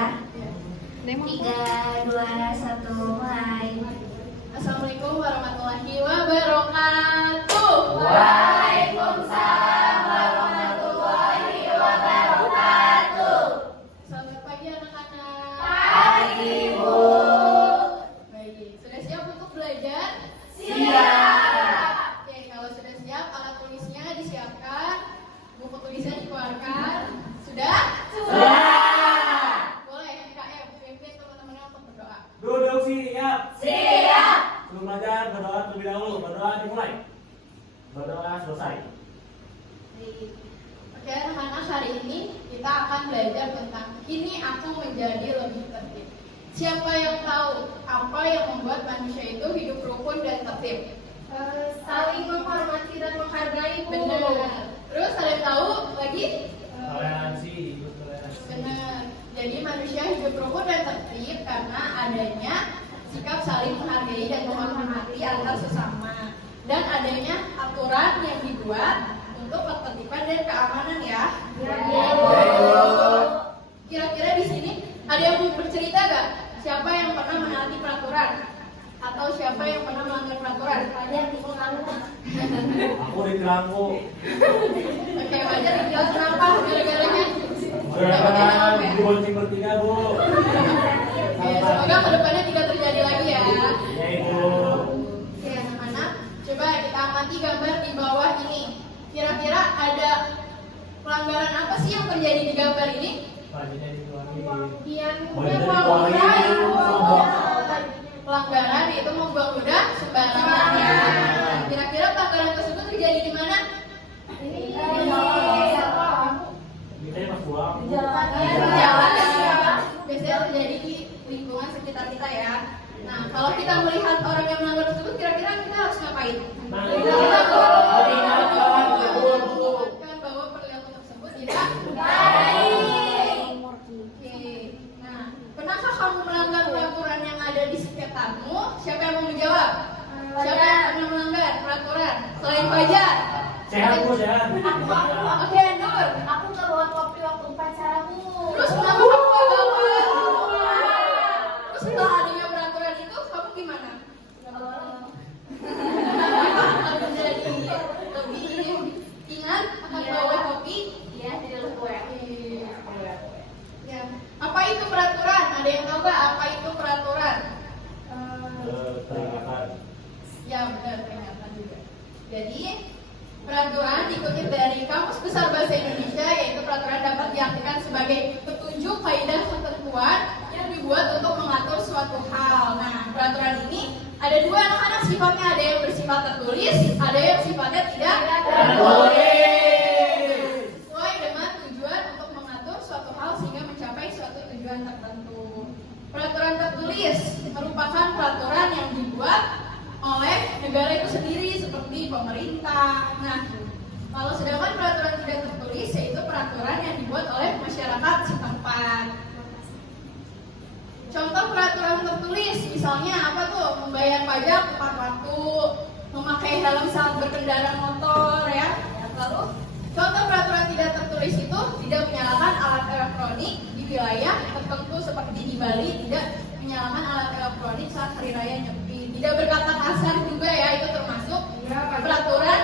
ya. 3, 2, 1, mulai. Assalamualaikum warahmatullahi wabarakatuh. Waalaikumsalam warahmatullahi wabarakatuh. Selamat pagi anak-anak. Pagi, Bu. Baik, sudah siap untuk belajar? Siap. Oke, kalau sudah siap, alat tulisnya disiapkan, buku tulisnya dikeluarkan. Sudah? Boleh, KM, pimpin teman-temannya untuk berdoa. Duduk siap. Siap. Sebelum belajar berdoa terlebih dahulu. Berdoa dimulai. Berdoa selesai. Baik. Oke, anak-anak, hari ini kita akan belajar tentang kini aku menjadi lebih tertib. Siapa yang tahu apa yang membuat manusia itu hidup rukun dan tertib? Saling menghormati dan menghargai, Bu. Benar. Terus ada yang tahu lagi? Toleransi. Toleransi. Benar. Jadi manusia hidup rukun dan tertib karena adanya sikap saling menghargai dan menghormati antar sesama, dan adanya aturan yang dibuat untuk ketertiban dan keamanan ya. Kira-kira di sini ada yang mau bercerita gak? Siapa yang pernah menaati peraturan? Atau siapa yang pernah melanggar peraturan? Aku diterangku. Oke, wajar dibilang kenapa? Gara-garanya? Gara-gara dibonceng bertiga, Bu. Oke, semoga kedepannya tidak terjadi lagi ya. Ya, Ibu. Oke, anak-anak, coba kita amati gambar di bawah ini. Kira-kira ada pelanggaran apa sih yang terjadi di gambar ini? Bajunya dikeluarin. Pelanggaran itu membuang ludah sembarangan ya. Kira-kira pelanggaran tersebut terjadi di mana? Kita pas pulang. Di jalan ya. Biasanya terjadi di lingkungan sekitar kita ya. Nah, kalau kita melihat orang yang melanggar tersebut, kira-kira kita harus ngapain? Ingatkan bahwa perilaku tersebut tidak baik. Oke. Nah, pernahkah kamu melanggar peraturan yang ada di sekitarmu? Siapa yang mau menjawab? Siapa yang pernah melanggar peraturan selain Fajar? Sehat, Bu, sehat. Oke, Nur. Aku nggak bawa topi waktu upacara, Bu. Terus kenapa kamu gak bawa? Terus setelah adanya peraturan itu, kamu gimana? Harus jadi lebih ingat akan bawa topi. Iya, jadi lebih aware. Ya. Apa itu peraturan? Ada yang tahu gak apa itu peraturan? Peringatan. Ya, benar, peringatan juga. Jadi peraturan dikutip dari Kamus Besar Bahasa Indonesia, yaitu peraturan dapat diartikan sebagai petunjuk kaidah ketentuan yang dibuat untuk mengatur suatu hal. Nah, peraturan ini ada dua anak-anak sifatnya, ada yang bersifat tertulis, ada yang sifatnya tidak tertulis. Sesuai dengan tujuan untuk mengatur suatu hal sehingga mencapai suatu tujuan tertentu. Peraturan tertulis merupakan peraturan yang dibuat oleh negara itu sendiri seperti pemerintah. Nah, kalau sedangkan peraturan tidak tertulis yaitu peraturan yang dibuat oleh masyarakat setempat. Contoh peraturan tertulis misalnya apa tuh? Membayar pajak tepat waktu, memakai helm saat berkendara motor ya. Lalu contoh peraturan tidak tertulis itu tidak menyalakan alat elektronik di wilayah tertentu seperti di Bali, tidak menyalakan alat elektronik saat hari raya Nyepi. Tidak berkata kasar juga ya, itu termasuk peraturan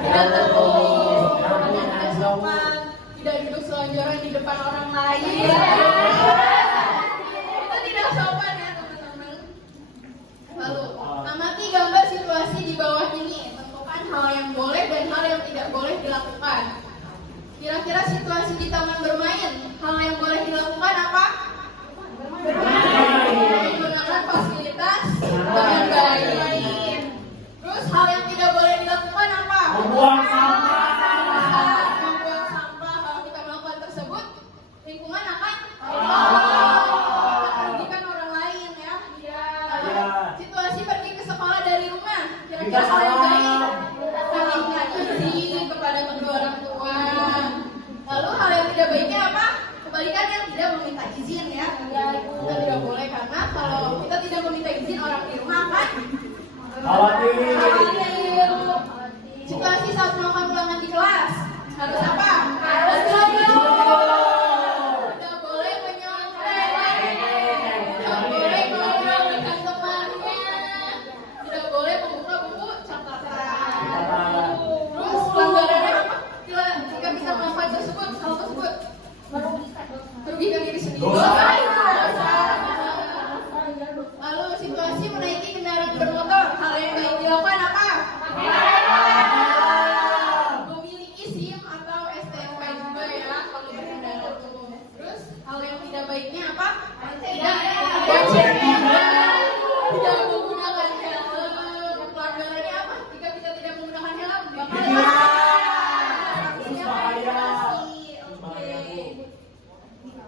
tidak tertulis. Tidak sopan, tidak duduk selonjoran di depan orang lain. Itu tidak sopan ya teman-teman. Lalu amati gambar situasi di bawah ini. Tentukan hal yang boleh dan hal yang tidak boleh dilakukan. Kira-kira situasi di taman bermain, hal yang boleh dilakukan apa? Menggunakan fasilitas dengan baik. Terus hal yang tidak boleh dilakukan apa? Membuang sampah. Membuang sampah. Kalau kita melakukan tersebut, lingkungan akan merugikan orang lain ya. Lalu, situasi pergi ke sekolah dari rumah, kira-kira hal yang baik? Saling izin kepada kedua orang tua. Lalu hal yang tidak baiknya apa? Kebalikannya, tidak meminta izin ya. Kita tidak boleh karena kalau kita tidak meminta izin, orang di rumah akan Khawatir. Situasi saat melakukan ulangan di kelas harus apa? Harus Tidak boleh menyontek. Dosa. Lalu situasi menaiki kendaraan bermotor, hal yang baik dilakukan apa? Memiliki SIM atau STNK juga ya kalau berkendara tuh. Terus hal yang tidak baiknya apa? Tidak menggunakan helm. Pelanggarannya apa? Jika kita tidak menggunakan helm, bakal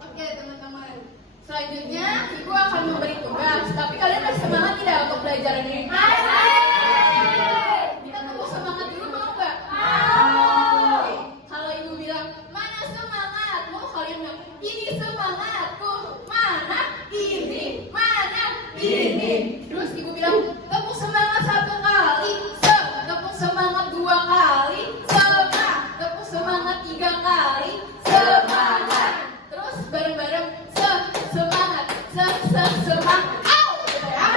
Oke teman-teman. Selanjutnya ibu akan memberi tugas. Tapi kalian masih semangat tidak untuk belajar ini? Kita tunggu semangat dulu mau nggak? Oke. Kalau ibu bilang mana semangatmu, kalian bilang ini semangatku. Mana ini? Mana ini? Terus ibu bilang tepuk semangat 1 kali, tepuk semangat 2 kali, tepuk semangat 3 kali, semangat. Terus bareng-bareng semangat, semangat. Au! Gitu ya.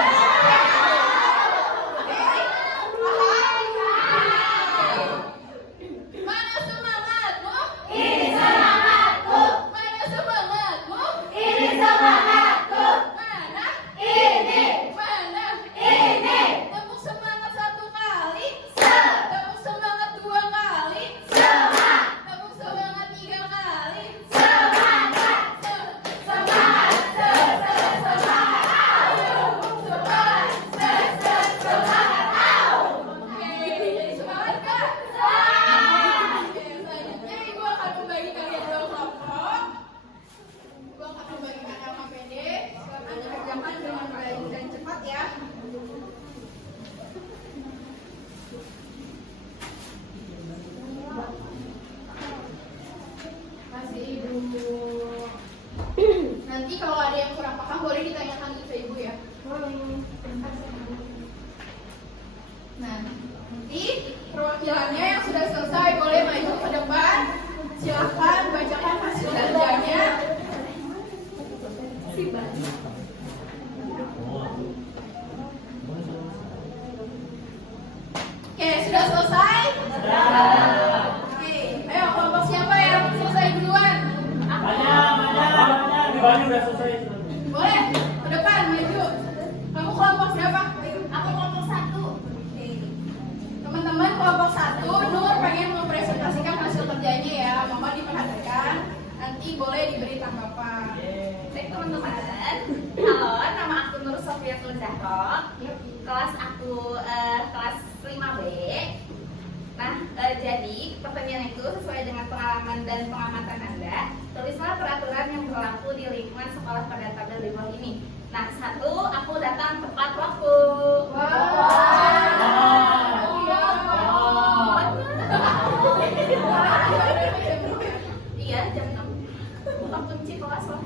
Mana semangatmu? Ini semangatku. Mana semangatmu? Ini semangatku. Mana? Ini. Mana? Ini. Tepuk semangat 1 kali. Tepuk semangat 2 kali. Tepuk semangat 3 kali. Jadi semangat kak? Oke, selanjutnya ibu akan membagi kalian 2 kelompok. Ibu akan membagikan LKPD. Silakan dikerjakan dengan baik dan cepat ya. Kasih ibu. Nanti kalau ada yang kurang paham boleh ditanyakan ke ibu ya. Nah, nanti perwakilannya yang sudah selesai boleh maju ke depan. Silakan bacakan hasil kerjanya. Oke, sudah selesai? Oke, ayo kelompok siapa yang selesai duluan? Mana udah selesai. Boleh, ke depan maju. Kamu kelompok siapa? Aku kelompok 1. Teman-teman kelompok 1, Nur pengen mempresentasikan hasil kerjanya ya. Mohon diperhatikan. Nanti boleh diberi tanggapan. Baik teman-teman, halo, nama aku Nur Sofiatul Zahra. Kelas aku kelas 5B. Nah, jadi pertanyaan itu sesuai dengan pengalaman dan pengamatan Anda. Tulislah peraturan yang berlaku di lingkungan sekolah pada tabel di bawah ini. Nah, 1, aku datang tepat waktu. Iya, jam 6. Buka kunci kelas loh.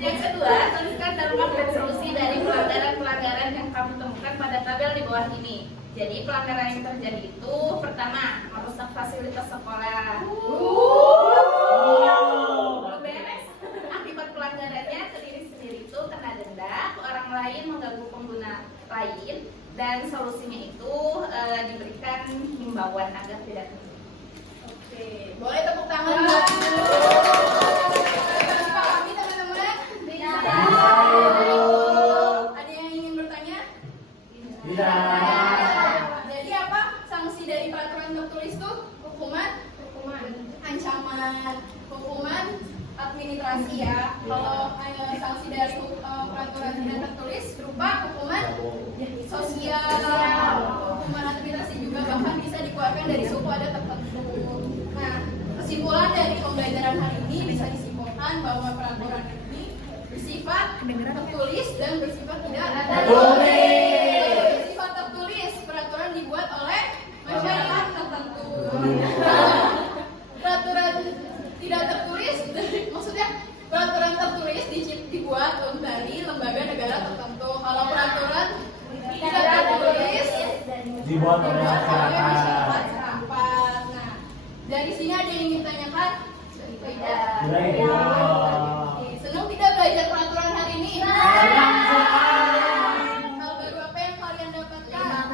Yang kedua, tuliskan dampak dan solusi dari pelanggaran-pelanggaran yang kamu temukan pada tabel di bawah ini. Jadi pelanggaran yang terjadi itu pertama, merusak fasilitas sekolah. Belum beres. Akibat pelanggarannya ke diri sendiri itu kena denda, ke orang lain mengganggu pengguna lain, dan solusinya itu diberikan himbauan agar tidak terjadi. Oke, boleh tepuk tangan buat kami teman-teman. Ada yang ingin bertanya? Jadi apa sanksi dari peraturan tertulis itu? Hukuman, ancaman, hukuman administrasi ya. Kalau sanksi dari peraturan tidak tertulis berupa hukuman sosial, hukuman administrasi juga bahkan bisa dikeluarkan dari suku adat tertentu. Nah, kesimpulan dari pembelajaran hari ini bisa disimpulkan bahwa peraturan ini bersifat tertulis dan bersifat tidak tertulis. Bersifat tertulis, peraturan dibuat oleh masyarakat tertentu. Peraturan tidak tertulis, maksudnya peraturan tertulis dibuat dari lembaga negara tertentu. Kalau peraturan tidak tertulis Dibuat oleh masyarakat setempat. Nah, dari sini ada yang ingin tanyakan? Tidak. Senang tidak belajar peraturan hari ini? Hal baru apa yang kalian dapatkan?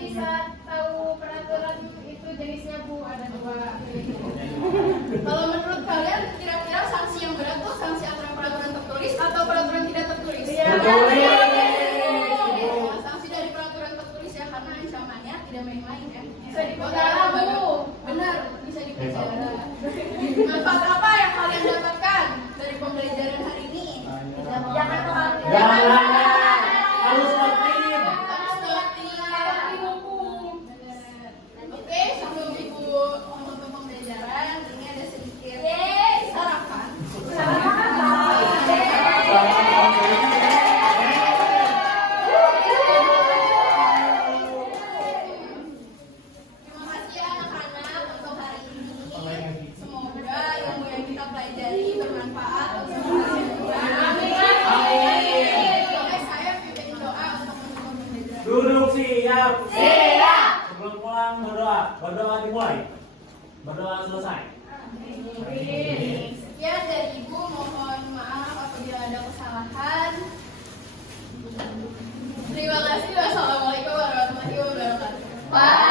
Bisa tahu peraturan itu jenisnya Bu, ada 2. Kalau menurut kalian kira-kira sanksi Sanksi dari peraturan tertulis ya, karena ancamannya tidak main-main ya. Bisa dipenjara, Bu. Benar, bisa dipenjara. Manfaat apa yang kalian dapatkan dari pembelajaran hari ini? Jangan khawatir. Jangan. Harus tertib. Harus tertib. Oke, sebelum Ibu menutup pembelajaran, ini ada sedikit sarapan. Terima kasih ya anak-anak untuk hari ini. Semoga ilmu yang kita pelajari bermanfaat untuk kalian semua. Amin. Oke, saya pimpin doa untuk menutup pembelajaran. Duduk siap. Siap. Sebelum pulang berdoa. Berdoa dimulai. Berdoa selesai. Sekian dari Ibu, mohon maaf apabila ada kesalahan. Terima kasih. Wassalamualaikum warahmatullahi wabarakatuh.